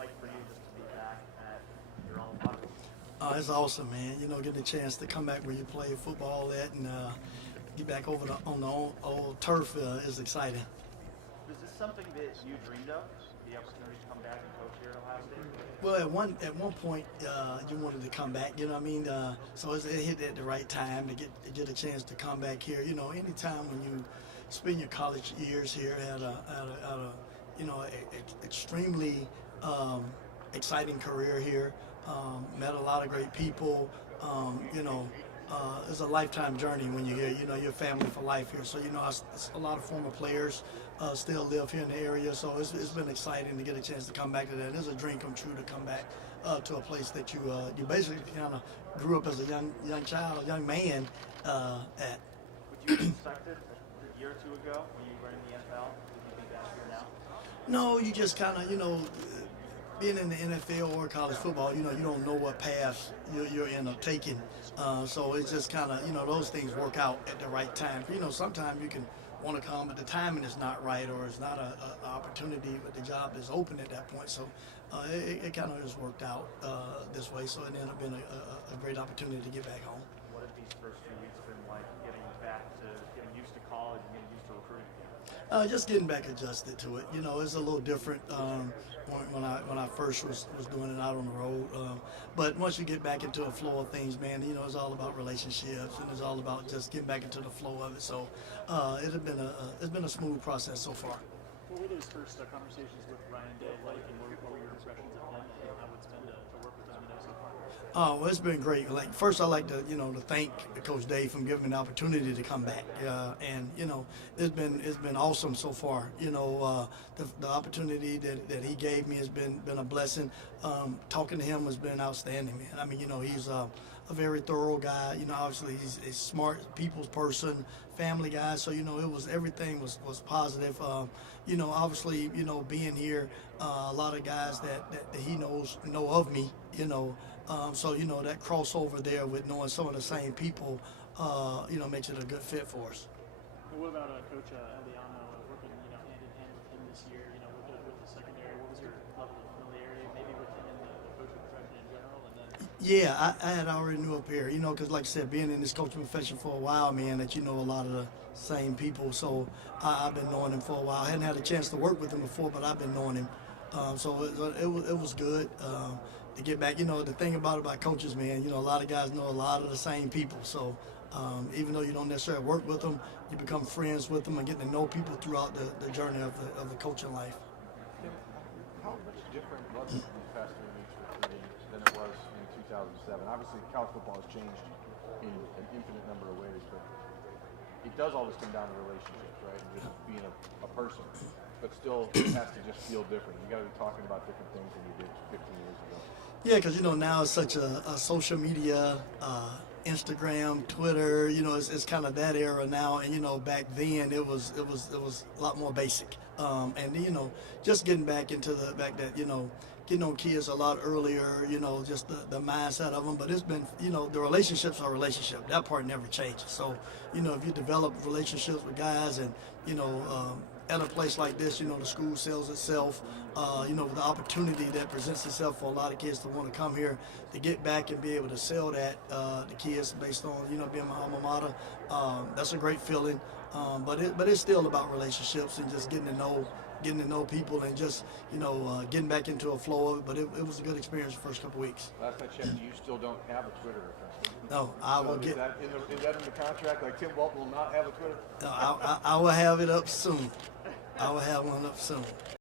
like for you just to be back at your alma mater? It's awesome, man. Getting a chance to come back where you play football at and get back on the old turf is exciting. Is this something that you dreamed of, the opportunity to come back and coach here at Ohio State? Well, at one point, you wanted to come back. You know what I mean? So it hit at the right time to get a chance to come back here. Anytime when you spend your college years here at a extremely exciting career here. Met a lot of great people. It's a lifetime journey when you're here. You're family for life here. So a lot of former players still live here in the area. So it's been exciting to get a chance to come back to that. It's a dream come true to come back to a place that you basically kind of grew up as a young man at. Would you have expected a year or two ago when you were in the NFL? Would you be back here now? No, you just kind of being in the NFL or college football, you don't know what path you're in or taking. So it's just kind of, those things work out at the right time. Sometimes you can want to come, but the timing is not right or it's not an opportunity, but the job is open at that point. So it kind of just worked out this way. So it ended up being a great opportunity to get back home. What have these first few weeks been like getting used to college and getting used to recruiting again? Just getting back adjusted to it. It's a little different when I first was doing it out on the road. But once you get back into the flow of things, man, it's all about relationships and it's all about just getting back into the flow of it. So it's been a smooth process so far. What were those first conversations with Ryan Day like, and what were your impressions of him and how it's been to work with him so far? Oh, well, it's been great. Like first, I like to to thank Coach Dave for giving me the opportunity to come back. And it's been awesome so far. The opportunity that he gave me has been a blessing. Talking to him has been outstanding, man. I mean, he's a very thorough guy. Obviously he's a smart people's person, family guy. So everything was positive. Obviously being here, a lot of guys that he know of me. So that crossover there with knowing some of the same people, makes it a good fit for us. What about Coach Eliano working, hand in hand with him this year? With the secondary, what was your level of familiarity, maybe with him and the coaching profession in general? And then yeah, I had already knew up here, because like I said, being in this coaching profession for a while, man, that a lot of the same people. So I've been knowing him for a while. I hadn't had a chance to work with him before, but I've been knowing him. So it was good. To get back, the thing about coaches, man, a lot of guys know a lot of the same people. So even though you don't necessarily work with them, you become friends with them and get to know people throughout the journey of the coaching life. Tim, how much different was it these past 3 weeks recruiting than it was in 2007? Obviously, college football has changed in an infinite number of ways, but it does always come down to relationships, right? And just being a person. But still, it has to just feel different. You got to be talking about different things than you did 15 years ago. Yeah, because now it's such a social media, Instagram, Twitter. It's kind of that era now, and back then it was a lot more basic. And just getting back into the fact that getting on kids a lot earlier. Just the mindset of them. But it's been the relationships are relationships. That part never changes. So if you develop relationships with guys and at a place like this, the school sells itself. The opportunity that presents itself for a lot of kids to want to come here to get back and be able to sell that to kids based on being my alma mater. That's a great feeling. But it's still about relationships and just getting to know people and just getting back into a flow of it. But it was a good experience the first couple weeks. Last I checked, you still don't have a Twitter account. No, I will Is that in the contract? Like Tim Walton will not have a Twitter? No, I will have it up soon. I will have one up soon.